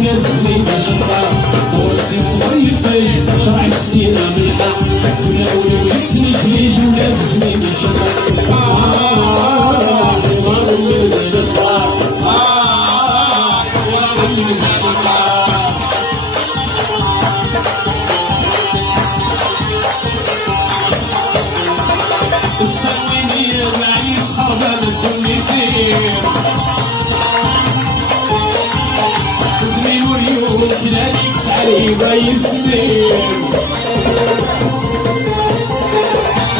ولاد بنينا شطار طورتي صغير شرعت فينا ملحق كنا ولاد سنجريج ولاد بنينا شطار السويني معي صحابة الدنيا كثير تزمين وريون كلامك سعري بايس سنين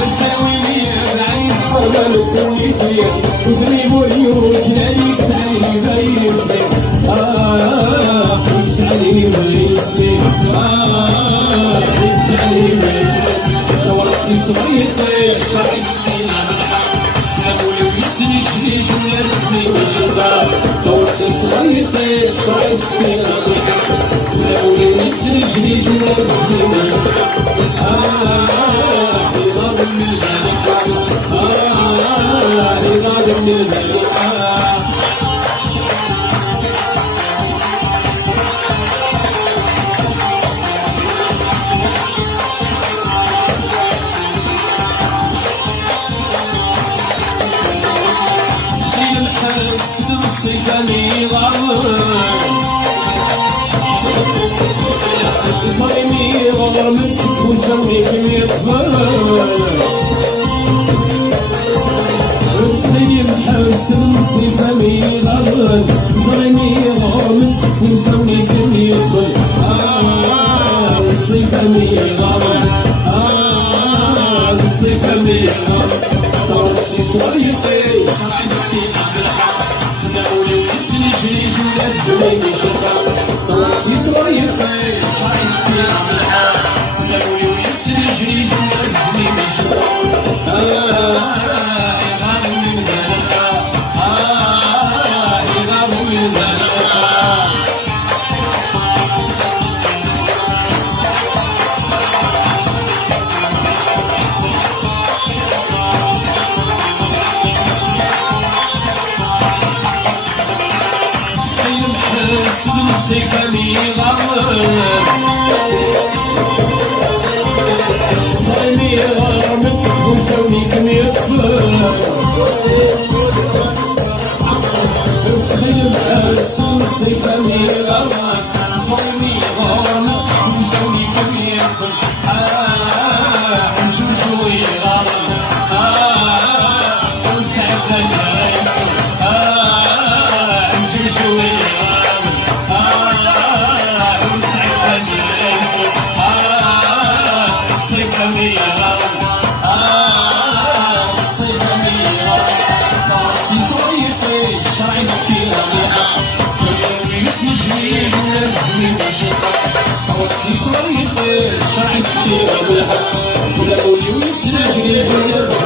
السويني معي صحابة الدنيا كثير تزمين وريون كلامك سعري بايس سنين سعري بايس سنين سعري بايس سنين دورتي صغير شرعي سنجري جملة بنينا شطار دورتي صغير شرعت فينا ملحق ولاني سنجري جملة بنينا شطار رضا من الهلك رضا من الهلك الصيفاني صايمي غرمت وسوي كمية صايم حسن الصيفاني صايمي غرمت وسوي كمية الصيفاني الصيفاني طورتي صغيرتي شرعت فينا بالحق سنجري جولاد بنينا شطار طلعتي صغير شرعت فينا بالحق ولاد سنجري جولاد بنينا شطار غاب من ذلك غاب من ذلك سيكني غرب صايمي غرمت وسوي كمية سخيم حسن سيكني غرب صايمي غرمت وسوي كمية نشوشوي غرب نسعد جايس نشوشوي صغير شرعت فينا بالحق ولا ولي ويسرج لي